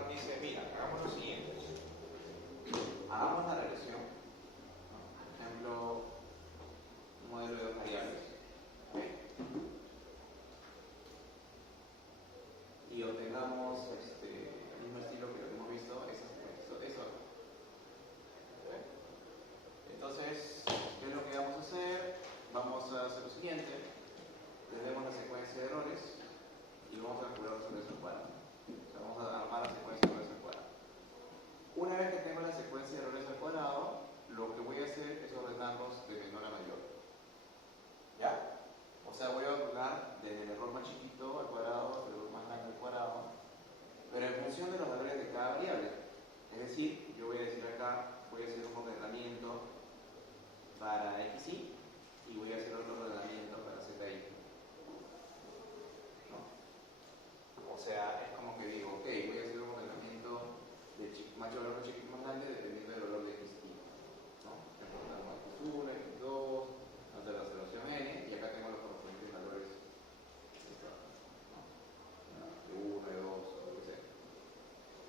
Juan dice, mira, hagamos lo siguiente. Hagamos la relación, ¿no? Por ejemplo, un modelo de dos variables. ¿Okay? Y obtengamos el mismo estilo que hemos visto, eso. ¿Okay? Entonces, ¿qué es lo que vamos a hacer? Vamos a hacer lo siguiente. Tenemos la secuencia de errores y vamos a calcular los errores al cuadrado. O sea, vamos a armar la secuencia de errores al cuadrado. Una vez que tengo la secuencia de errores al cuadrado, lo que voy a hacer es ordenarlos de menor a mayor. ¿Ya? O sea, voy a ordenar desde el error más chiquito al cuadrado hasta el error más grande al cuadrado, pero en función de los valores de cada variable. Es decir, yo voy a decir acá, voy a hacer un ordenamiento para xy y voy a hacer otro ordenamiento para zi. ¿No? O sea, es como que digo, ok, voy a hacer un ordenamiento de mayor valor chiquito más grande dependiendo del valor de x, ¿no? Encontramos x1, x2, hasta la observación n, y acá tengo los correspondientes valores, ¿no? De 1, de 2, lo que sea.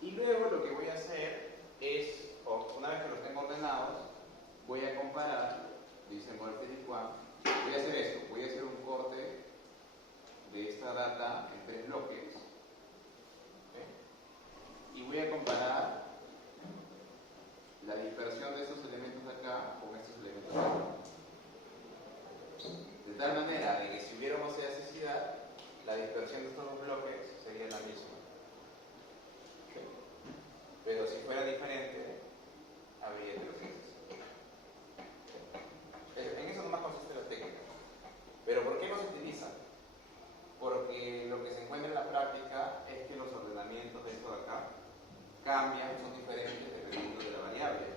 Y luego lo que voy a hacer es, una vez que los tengo ordenados, voy a comparar, dice Morphy Juan, voy a hacer esto, voy a hacer un corte de esta data en 3 bloques, ¿okay? Y voy a comparar la dispersión de estos elementos de acá con estos elementos de acá. De tal manera de que si hubiéramos elasticidad, la dispersión de estos dos bloques sería la misma. ¿Okay? Pero si fuera diferente, habría heterogenesis. En eso nomás consiste la técnica. ¿Pero por qué no se utiliza? Porque lo que se encuentra en la práctica es que los ordenamientos de esto de acá cambian, son diferentes dependiendo de la variable.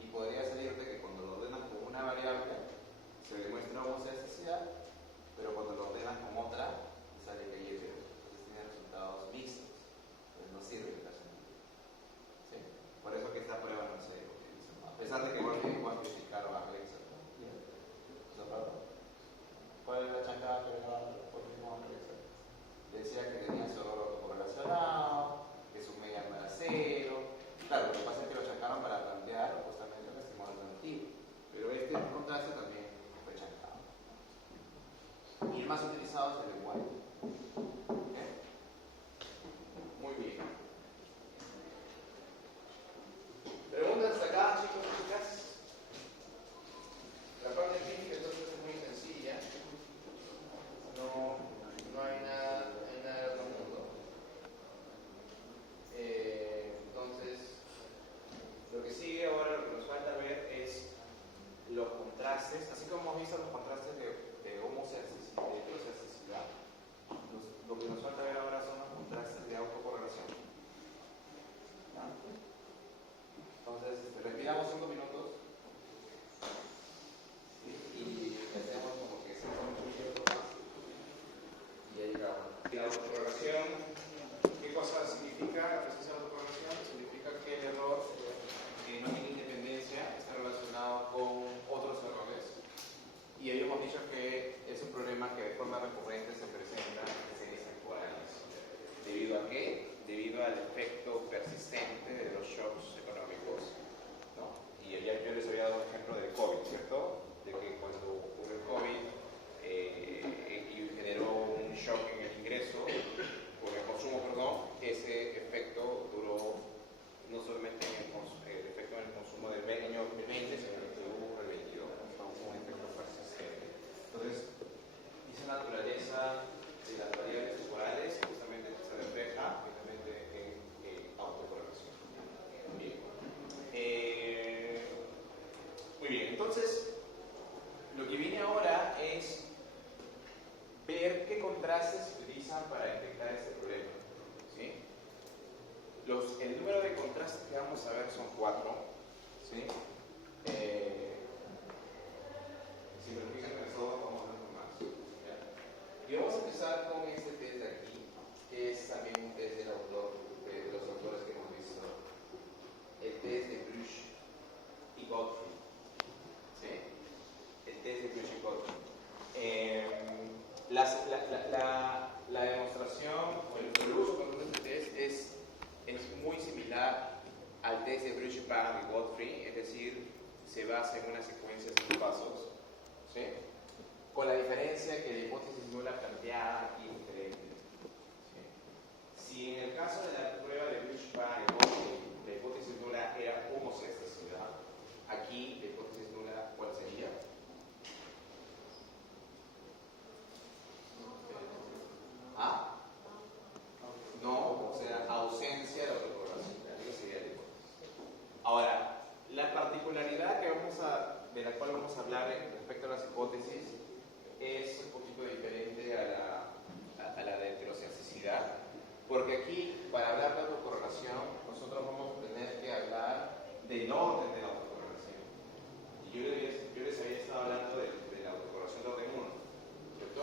Y podría salirte que cuando lo ordenas con una variable se demuestra homosexualidad, pero cuando lo ordenas con otra sale que hay hetero. Entonces tiene resultados mixtos. Entonces no sirve en caso. ¿Sí? Por eso que esta prueba no se utiliza. A pesar de que igual criticaron a Alexa. ¿Cuál es la chancada que le daba a Alexa? Decía que tenía su error autocorrelacionado, que su media no era cero. Claro, lo que pasa es que lo chancaron para plantear justamente un estímulo alternativo. Pero este contraste también fue chancado. Y el más utilizado es el de White. ¿Okay? Muy bien. ¿Preguntas hasta acá, chicos y chicas? La parte clínica entonces es muy sencilla. No hay nada de otro mundo. Entonces, lo que sigue ahora, lo que nos falta ver es los contrastes, así como hemos visto los contrastes de homoelasticidad, de heteroelasticidad. Lo que nos falta ver ahora son los contrastes de autocorrelación. ¿No? Entonces, respiramos 5 minutos y hacemos como que se pone un minuto más y ya llegamos. La autocorrelación, ¿qué cosa significa esa autocorrelación? Significa que el error no tiene independencia, está relacionado con otros errores. Y ahí hemos dicho que es un problema que de forma recurrente se presenta en series temporales. ¿Debido a qué? Debido al efecto persistente de los shocks económicos, ¿no? Y yo les había dado un ejemplo del COVID, ¿cierto? De que cuando ocurrió el COVID y generó un shock en el ingreso, o en el consumo, perdón, ese efecto duró no solamente en el efecto en el consumo del año 2020, sino en el 21 el 22, fue un efecto persistente. Entonces, esa naturaleza de las variables temporales justamente se refleja justamente en autocorrelación. Bien. Muy bien, entonces, lo que viene ahora es ver qué contrastes se utilizan para detectar este problema. ¿Sí? El número de contrastes que vamos a ver son 4. ¿Sí? Si me fijan en eso, vamos a ver más. ¿Ya? Y vamos a empezar con este test de aquí, que es también un test del autor, de los autores que hemos visto. El test de Bruch y Gottfried. ¿Sí? El test de Bruch y Gottfried. La demostración o el uso con este test es muy simple. basa en una secuencia de pasos, ¿sí? Con la diferencia que la hipótesis nula planteada aquí es diferente. ¿Sí? Si en el caso de la prueba de Bush-Byrd la hipótesis nula era homosexualidad, aquí la hipótesis nula, ¿cuál sería? ¿Ah? No, o sea, ausencia de autocorrelación. Esa sería la hipótesis. Ahora, la particularidad de la cual vamos a hablar respecto a las hipótesis es un poquito diferente a la de heterocencicidad, porque aquí, para hablar de autocorrelación, nosotros vamos a tener que hablar del orden de la autocorrelación. Y yo les había estado hablando de la autocorrelación de orden 1, ¿cierto?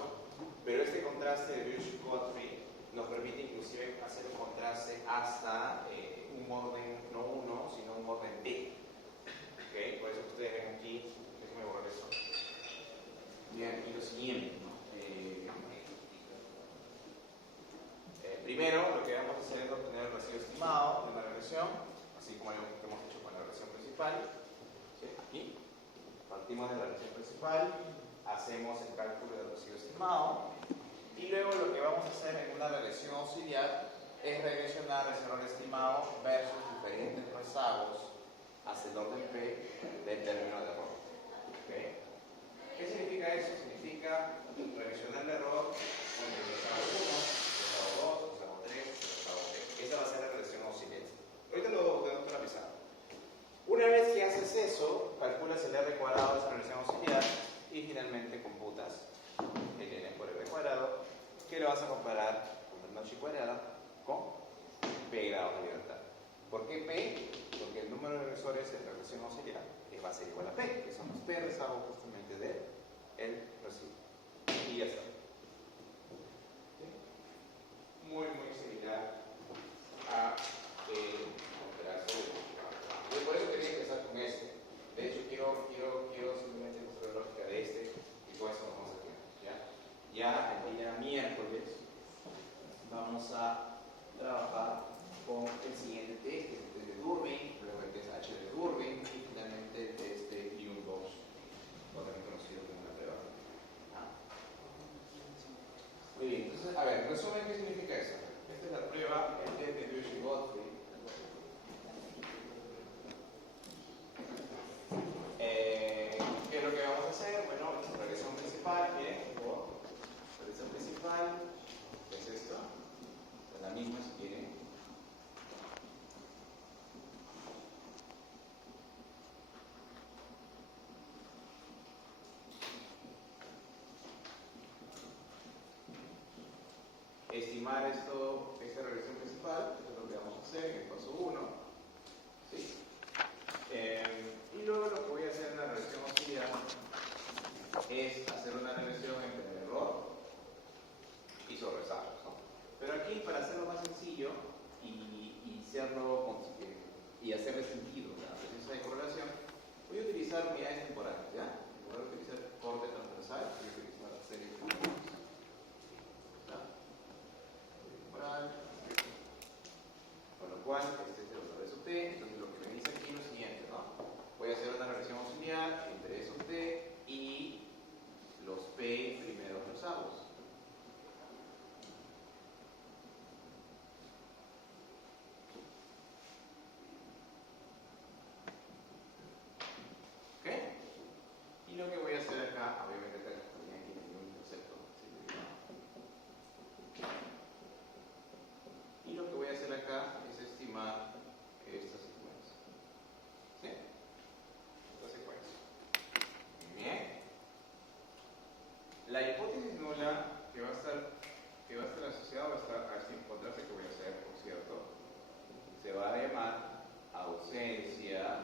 Pero este contraste de Bush-Godfrey nos permite inclusive hacer un contraste hasta un orden no 1, sino un orden B. ¿Okay? Por eso ustedes ven aquí, déjenme borrar eso. Miren aquí lo siguiente, ¿no? Primero, lo que vamos a hacer es obtener el residuo estimado de una regresión, así como lo hemos hecho con la regresión principal. ¿Sí? Aquí partimos de la regresión principal, hacemos el cálculo del residuo estimado. Y luego lo que vamos a hacer en una regresión auxiliar es regresionar ese error estimado versus diferentes rezagos hacia el orden P del término de error. ¿Okay? ¿Qué significa eso? Significa regresionar el error con el rezago 1, rezago 2, rezago 3, rezago P. Esa va a ser la regresión auxiliar. Ahorita lo tenemos que revisar. Una vez que haces eso, calculas el R cuadrado de esa regresión auxiliar y finalmente computas el N por R cuadrado, que lo vas a comparar con el Fibonacci cuadrada con P grados de libertad. ¿Por qué P? Porque el número de regresores en regresión auxiliar va a ser igual a P, que son los P rezagos justamente del residuo. Y ya está. Muy, muy similar a el contraste de Bush-Byrd. Yo por eso quería empezar con este. De hecho, quiero simplemente mostrar la lógica de este y con eso nos vamos a quedar. Ya el día miércoles vamos a trabajar con el siguiente test, que es el test de Durbin, luego el test H de Durbin y finalmente el test de Young-Bosch, también conocido como una prueba. Muy bien, entonces, a ver, resumen, ¿qué significa eso? Esta es la prueba, el test de Bush-Godfrey. ¿Qué es lo que vamos a hacer? Bueno, la regresión principal, miren, la regresión principal es esta, es la misma si quieren. Estimar esta regresión principal, eso es lo que vamos a hacer en el paso 1. ¿Sí? Y luego lo que voy a hacer en la regresión auxiliar es hacer una regresión entre el error y sobresagos, ¿no? Pero aquí, para hacerlo más sencillo y hacerle sentido la presencia de correlación, voy a utilizar unidades temporales, ¿ya? En lugar de utilizar corte transversal, voy a utilizar serie temporal. Con lo cual, este es el valor de su T. Entonces, lo que me dice aquí es lo siguiente, ¿no? Voy a hacer una regresión auxiliar entre esos T y los P primeros rezagos. ¿Ok? Y lo que voy a hacer acá, obviamente acá también aquí tengo un concepto. Y lo que voy a hacer acá es estimar esta secuencia. ¿Sí? Esta secuencia. Bien. La hipótesis nula que va a estar asociada a este contraste que voy a hacer, por cierto, se va a llamar ausencia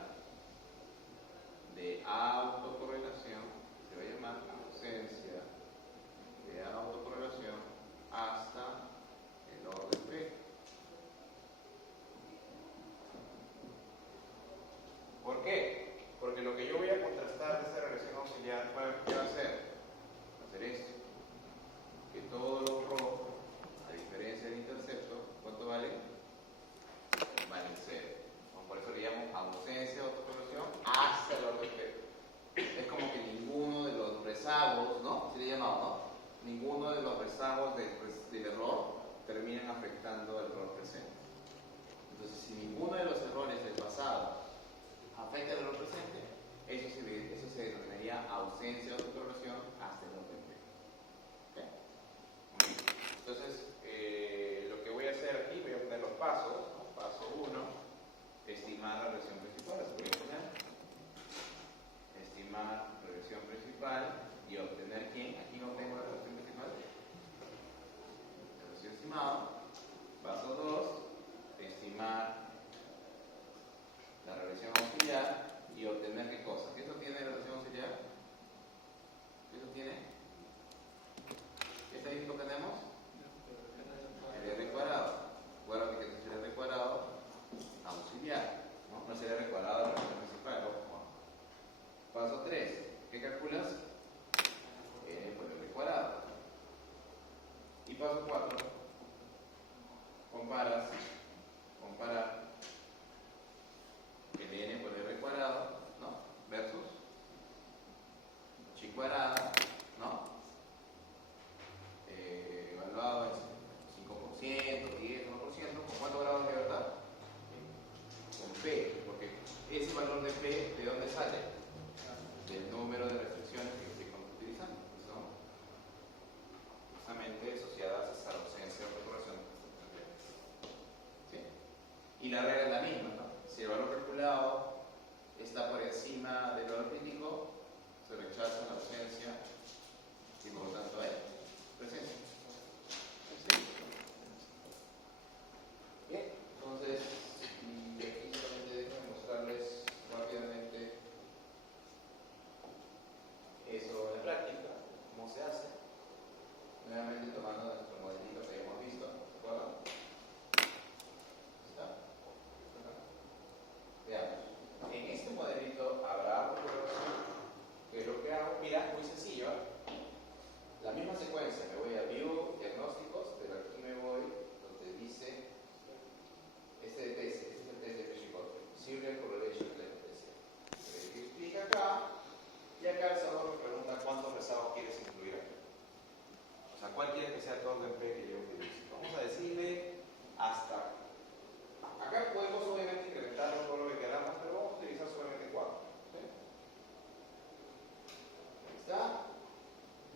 de autocorrelación, se va a llamar ausencia de autocorrelación hasta el orden P. ¿Por qué? Porque lo que yo voy a contrastar de esta regresión auxiliar, ¿qué va a hacer? Va a hacer esto. Que todo lo rojo, a diferencia del intercepto, ¿cuánto vale? Vale 0. Por eso le llamo ausencia de autocorrelación hasta el orden P. comparar el n por r cuadrado, ¿no? Versus chi cuadrada, ¿no? Evaluado en 5%, 10, 1%, ¿con cuántos grados de libertad? Con P, porque ese valor de P, ¿de dónde sale? Del número de restricciones que estamos utilizando, que son justamente asociadas a la ausencia o recorrección. ¿Sí? Y la regla es la misma, ¿no? Si el valor calculado está por encima del valor crítico, se rechaza la ausencia y por lo tanto hay presencia. ¿Sí? Bien, entonces, y aquí solamente déjenme mostrarles rápidamente eso en la práctica, cómo se hace. Nuevamente tomando nuestro modelito que habíamos visto, ¿de acuerdo? ¿Está? Veamos. En este modelito habrá algo que es lo que hago. Mira, muy sencillo. La misma secuencia, me voy a View, Diagnósticos, pero aquí me voy donde dice este es el test de Pesci-Cotter, Serial Correlation Test. Le clic acá y acá el salvador me pregunta cuántos rezagos quieres incluir aquí. O sea, ¿cuál quieres que sea todo el P que yo utilice? Vamos a decirle hasta. Acá podemos obviamente incrementarlo todo lo que queramos, pero vamos a utilizar solamente 4. ¿Sí? Ahí está.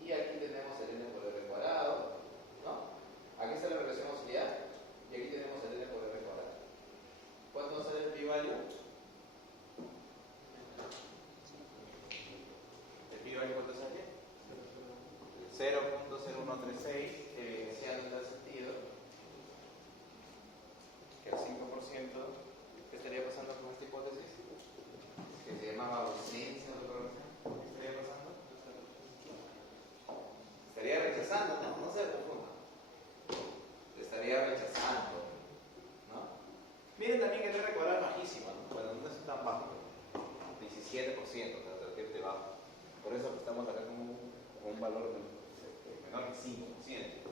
Y aquí tenemos el n por r cuadrado, ¿no? Aquí está la relación auxiliar y aquí tenemos el n por r cuadrado. ¿Cuánto sale el p-value? ¿El p-value cuánto sale? 0.0136, evidenciando en tal sentido que el 5%, ¿qué estaría pasando con esta hipótesis? Que se llamaba ausencia de recorrección. ¿Qué estaría pasando? Estaría rechazando, ¿no? No se confunda. Estaría rechazando, ¿no? Miren también que el R cuadrado es bajísimo, ¿no? Bueno, no es tan bajo. 17%, relativamente bajo. Por eso estamos acá con un valor menor que 5%.